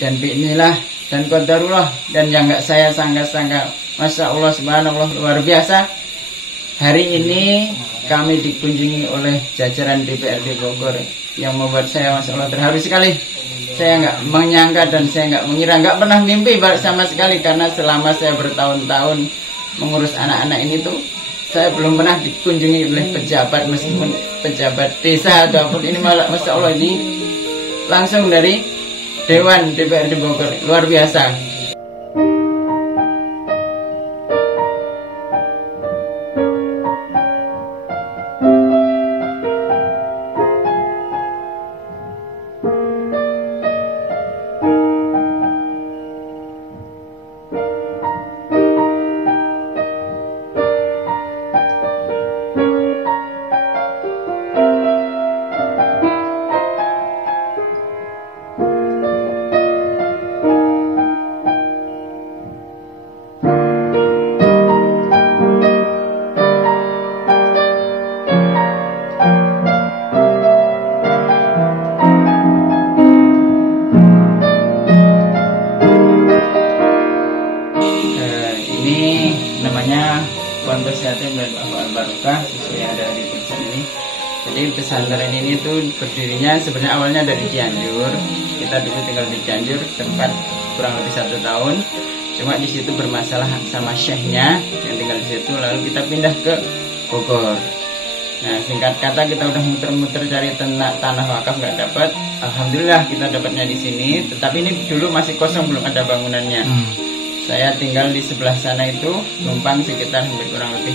dan bi'inilah dan qadarullah dan yang nggak saya sangka-sangka, Masya Allah, subhanallah, luar biasa. Hari ini kami dikunjungi oleh jajaran DPRD Bogor yang membuat saya, Masya Allah, terharu sekali. Saya nggak menyangka dan saya nggak mengira, nggak pernah mimpi sama sekali, karena selama saya bertahun-tahun mengurus anak-anak ini tuh saya belum pernah dikunjungi oleh pejabat, meskipun pejabat desa ataupun ini, malah Masya Allah ini langsung dari Dewan DPRD Bogor, luar biasa. Namanya Pondok Yatim dan Al-Barokah sesuai yang ada di tulisan ini. Jadi pesantren ini tuh berdirinya sebenarnya awalnya dari Cianjur. Kita dulu tinggal di Cianjur tempat kurang lebih 1 tahun. Cuma di situ bermasalah sama syekhnya yang tinggal di situ, lalu kita pindah ke Bogor. Nah, singkat kata kita udah muter-muter cari tanah wakaf nggak dapat. Alhamdulillah kita dapatnya di sini. Tetapi ini dulu masih kosong, belum ada bangunannya. Saya tinggal di sebelah sana itu, numpang sekitar hampir kurang lebih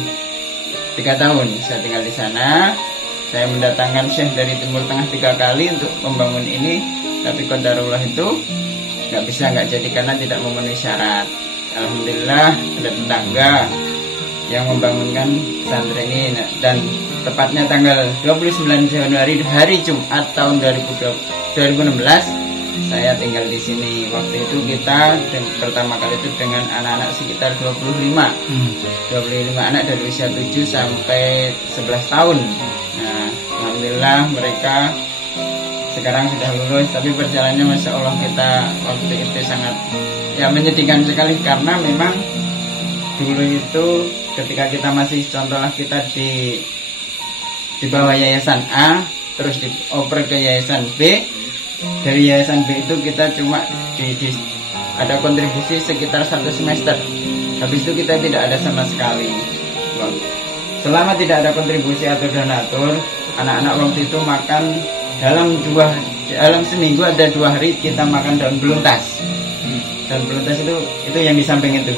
3 tahun. Saya tinggal di sana. Saya mendatangkan syekh dari Timur Tengah 3 kali untuk membangun ini, tapi qadarullah itu nggak jadi karena tidak memenuhi syarat. Alhamdulillah ada tetangga yang membangunkan pesantren ini, dan tepatnya tanggal 29 Januari hari Jumat tahun 2016 saya tinggal di sini. Waktu itu kita pertama kali itu dengan anak-anak sekitar 25 anak dari usia 7 sampai 11 tahun. Nah, alhamdulillah mereka sekarang sudah lulus, tapi perjalanannya Masya Allah kita waktu itu sangat menyedihkan sekali, karena memang dulu itu ketika kita masih, contohlah kita di bawah yayasan A, terus dioper ke yayasan B. Dari yayasan B itu kita cuma ada kontribusi sekitar 1 semester. Habis itu kita tidak ada sama sekali. Selama tidak ada kontribusi atau donatur, anak-anak waktu itu makan dalam seminggu ada 2 hari kita makan daun beluntas. Daun beluntas itu yang di samping itu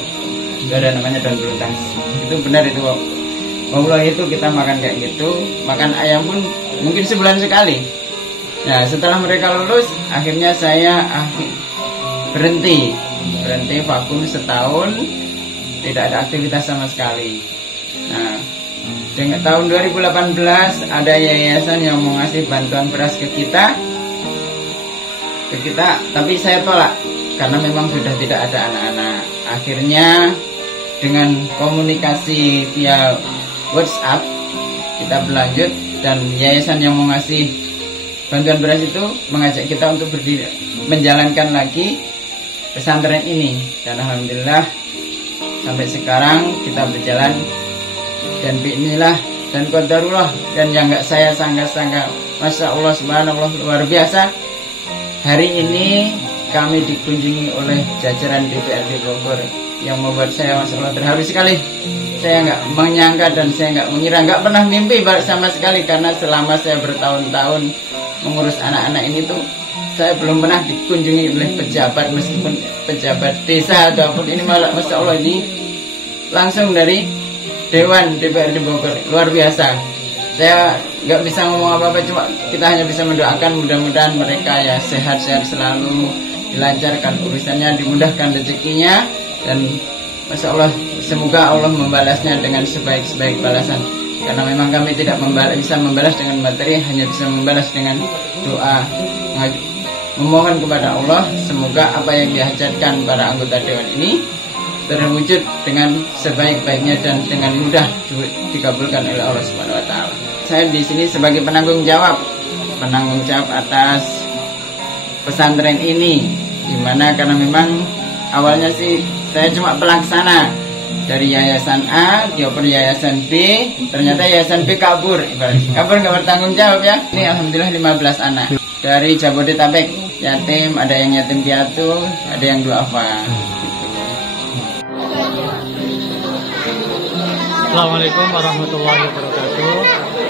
ada namanya daun beluntas. Itu benar itu. Allah itu kita makan kayak gitu. Makan ayam pun mungkin sebulan sekali. Nah, setelah mereka lulus, akhirnya saya berhenti vakum setahun, tidak ada aktivitas sama sekali. Nah, dengan tahun 2018 ada yayasan yang mau ngasih bantuan beras ke kita, tapi saya tolak karena memang sudah tidak ada anak-anak. Akhirnya dengan komunikasi via WhatsApp kita berlanjut, dan yayasan yang mau ngasih bantuan beras itu mengajak kita untuk berdiri menjalankan lagi pesantren ini, dan alhamdulillah sampai sekarang kita berjalan, dan bi'inilah dan qadarullah dan yang nggak saya sangka-sangka, Masya Allah, subhanallah, luar biasa. Hari ini kami dikunjungi oleh jajaran DPRD Bogor yang membuat saya, Masya Allah, terharu sekali. Saya nggak menyangka dan saya nggak mengira, nggak pernah mimpi sama sekali, karena selama saya bertahun-tahun mengurus anak-anak ini tuh saya belum pernah dikunjungi oleh pejabat, meskipun pejabat desa ataupun ini, malah Masya Allah ini langsung dari Dewan DPRD Bogor, luar biasa. Saya nggak bisa ngomong apa-apa, cuma kita hanya bisa mendoakan mudah-mudahan mereka ya sehat-sehat selalu, dilancarkan urusannya, dimudahkan rezekinya, dan Masya Allah semoga Allah membalasnya dengan sebaik-sebaik balasan. Karena memang kami tidak bisa membalas dengan materi, hanya bisa membalas dengan doa, memohon kepada Allah semoga apa yang dihajatkan para anggota dewan ini terwujud dengan sebaik-baiknya dan dengan mudah dikabulkan oleh Allah Subhanahu wa taala. Saya di sini sebagai penanggung jawab atas pesantren ini, Gimana, karena memang awalnya sih saya cuma pelaksana dari yayasan A dioper yayasan B, ternyata yayasan B kabur, kabur nggak bertanggung jawab ya. Ini alhamdulillah 15 anak dari Jabodetabek yatim, ada yang yatim piatu, ada yang duafa. Assalamualaikum warahmatullahi wabarakatuh.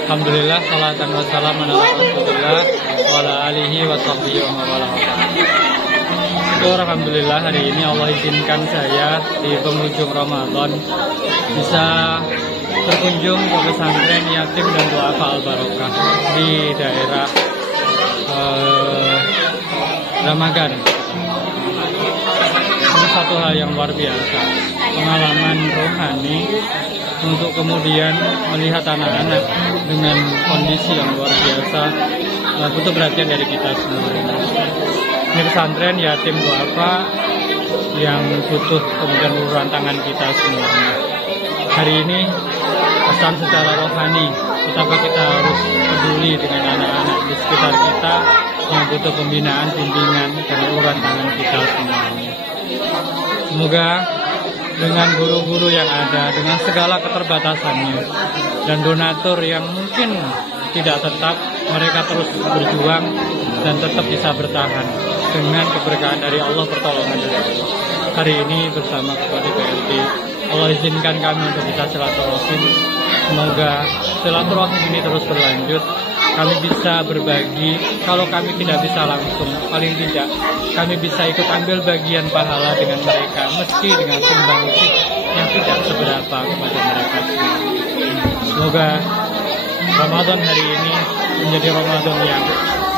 Alhamdulillah, salatan wassalamu ala Rasulillah wa ala alihi wa sahbihi wa mawalah. Alhamdulillah, hari ini Allah izinkan saya di penghujung Ramadan bisa berkunjung ke pesantren yatim dan duafa Al Barokah di daerah Dramagan. Ini satu hal yang luar biasa, pengalaman rohani untuk kemudian melihat anak-anak dengan kondisi yang luar biasa, butuh perhatian dari kita semua. Ini pesantren yatim duafa yang butuh kemudian uluran tangan kita semuanya. Hari ini pesan secara rohani, betapa kita harus peduli dengan anak-anak di sekitar kita yang butuh pembinaan, bimbingan, dan uluran tangan kita semuanya. Semoga dengan guru-guru yang ada, dengan segala keterbatasannya, dan donatur yang mungkin tidak tetap, mereka terus berjuang dan tetap bisa bertahan dengan keberkahan dari Allah, pertolongan dari Allah. Hari ini bersama kepada BLT, Allah izinkan kami untuk bisa silaturahim. Semoga silaturahim ini terus berlanjut. Kami bisa berbagi, kalau kami tidak bisa langsung, paling tidak kami bisa ikut ambil bagian pahala dengan mereka, meski dengan sumbangsih yang tidak seberapa kepada mereka. Semoga Ramadan hari ini menjadi Ramadan yang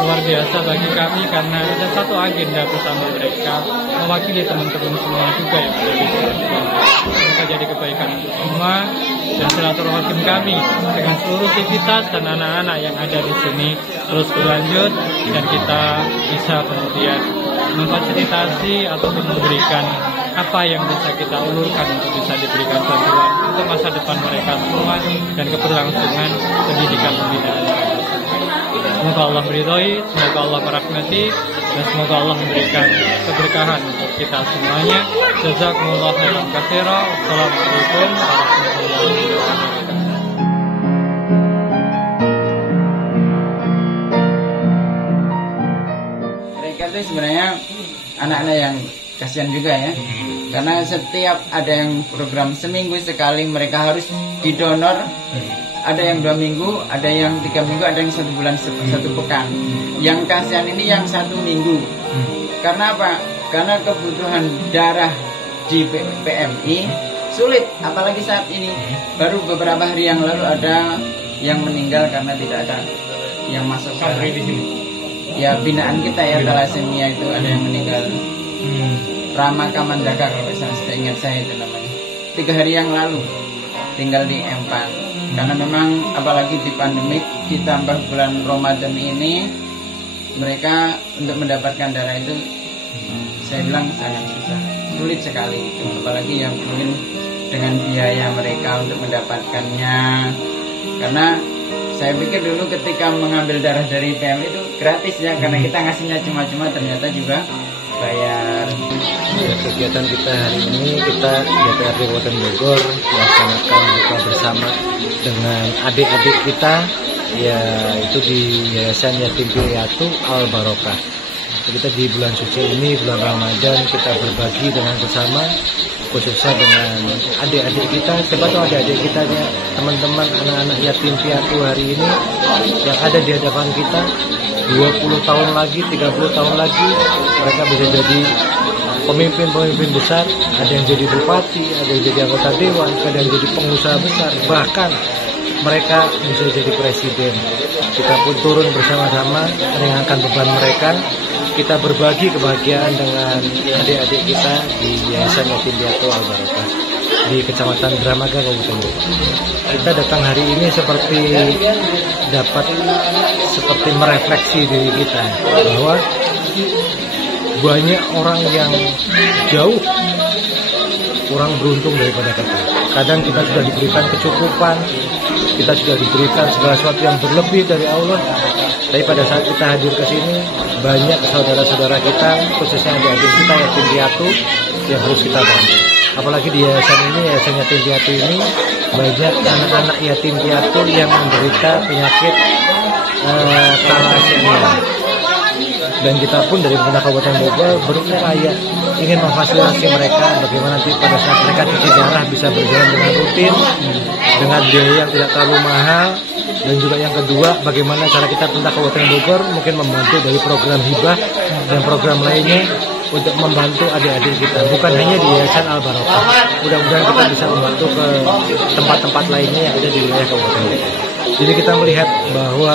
luar biasa bagi kami, karena ada satu agenda bersama mereka, mewakili teman-teman semua juga yang ada di sini. Semoga jadi kebaikan untuk semua, dan silaturahim kami dengan seluruh sivitas dan anak-anak yang ada di sini terus berlanjut, dan kita bisa kemudian memfasilitasi ataupun memberikan apa yang bisa kita ulurkan untuk bisa diberikan bantuan untuk masa depan mereka semua dan keberlangsungan pendidikan pembinaan. Semoga Allah meridhoi, semoga Allah merahmati, dan semoga Allah memberikan keberkahan untuk kita semuanya. Jazakumullah khairan katsiran. Wassalamualaikum warahmatullahi wabarakatuh. Mereka itu sebenarnya anak-anak yang kasihan juga ya, karena setiap ada yang program seminggu sekali mereka harus didonor. Ada yang 2 minggu, ada yang 3 minggu, ada yang 1 bulan, 1 pekan. Yang kasihan ini yang 1 minggu. Karena apa? Karena kebutuhan darah di PMI sulit, apalagi saat ini. Baru beberapa hari yang lalu ada yang meninggal karena tidak ada yang masuk ke ya binaan kita ya, thalassemia itu ada yang meninggal. Rama Kamandaka kalau saya ingat saya itu namanya. 3 hari yang lalu tinggal di Empang. Karena memang apalagi di pandemik ditambah bulan Ramadan ini, mereka untuk mendapatkan darah itu saya bilang sangat susah, sulit sekali gitu. Apalagi yang mungkin dengan biaya mereka untuk mendapatkannya. Karena saya pikir dulu ketika mengambil darah dari PMI itu gratis ya, karena kita ngasihnya cuma-cuma, ternyata juga bayar. Ya, kegiatan kita hari ini, kita DPRD Kabupaten Bogor melaksanakan buka bersama dengan adik-adik kita, yaitu di Yayasan Yatim Piatu Al Barokah. Kita di bulan suci ini, bulan Ramadan, kita berbagi dengan bersama, khususnya dengan adik-adik kita. Siapa tahu adik-adik kita, teman-teman anak-anak yatim piatu hari ini yang ada di hadapan kita, 20 tahun lagi, 30 tahun lagi, mereka bisa jadi pemimpin-pemimpin besar. Ada yang jadi bupati, ada yang jadi anggota dewan, ada yang jadi pengusaha besar, bahkan mereka bisa jadi presiden. Kita pun turun bersama-sama meringankan beban mereka. Kita berbagi kebahagiaan dengan adik-adik kita di Yayasan Yatim Piatu Al Barokah di Kecamatan Dramaga, Kabupaten Bogor. Kita datang hari ini seperti merefleksi diri kita bahwa banyak orang yang jauh kurang beruntung daripada kita. Kadang kita sudah diberikan kecukupan, kita sudah diberikan segala sesuatu yang berlebih dari Allah, Tapi pada saat kita hadir ke sini, banyak saudara-saudara kita, khususnya adik-adik kita yatim piatu yang harus kita bantu. Apalagi di yayasan ini, yayasan yatim piatu ini, banyak anak-anak yatim piatu yang menderita penyakit thalassemia. Dan kita pun dari pemerintah Kabupaten Bogor berupaya ingin memfasilitasi mereka bagaimana nanti pada saat mereka cuci darah bisa berjalan dengan rutin, dengan biaya yang tidak terlalu mahal. Dan juga yang kedua, bagaimana cara kita pemerintah Kabupaten Bogor mungkin membantu dari program hibah dan program lainnya untuk membantu adik-adik kita, bukan hanya di Yayasan Al Barokah. Mudah-mudahan kita bisa membantu ke tempat-tempat lainnya yang ada di wilayah Kabupaten Bogor. Jadi kita melihat bahwa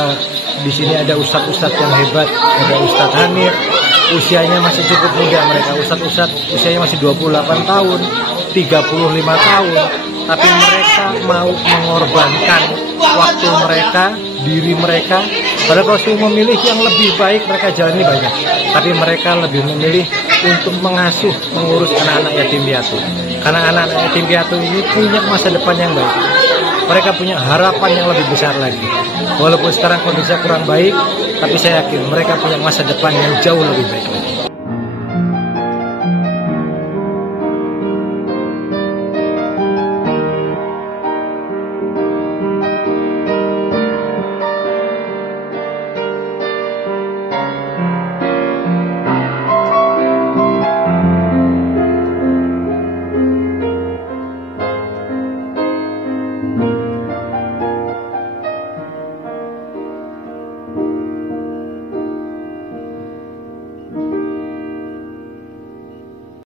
di sini ada ustadz-ustadz yang hebat, ada Ustadz Hanif, usianya masih cukup muda mereka, ustadz-ustadz usianya masih 28 tahun, 35 tahun, tapi mereka mau mengorbankan waktu mereka, diri mereka. Padahal kalau memilih yang lebih baik mereka jalani banyak, tapi mereka lebih memilih untuk mengasuh, mengurus anak-anak yatim piatu. Karena anak-anak yatim piatu ini punya masa depan yang baik. Mereka punya harapan yang lebih besar lagi. Walaupun sekarang kondisinya kurang baik, tapi saya yakin mereka punya masa depan yang jauh lebih baik lagi.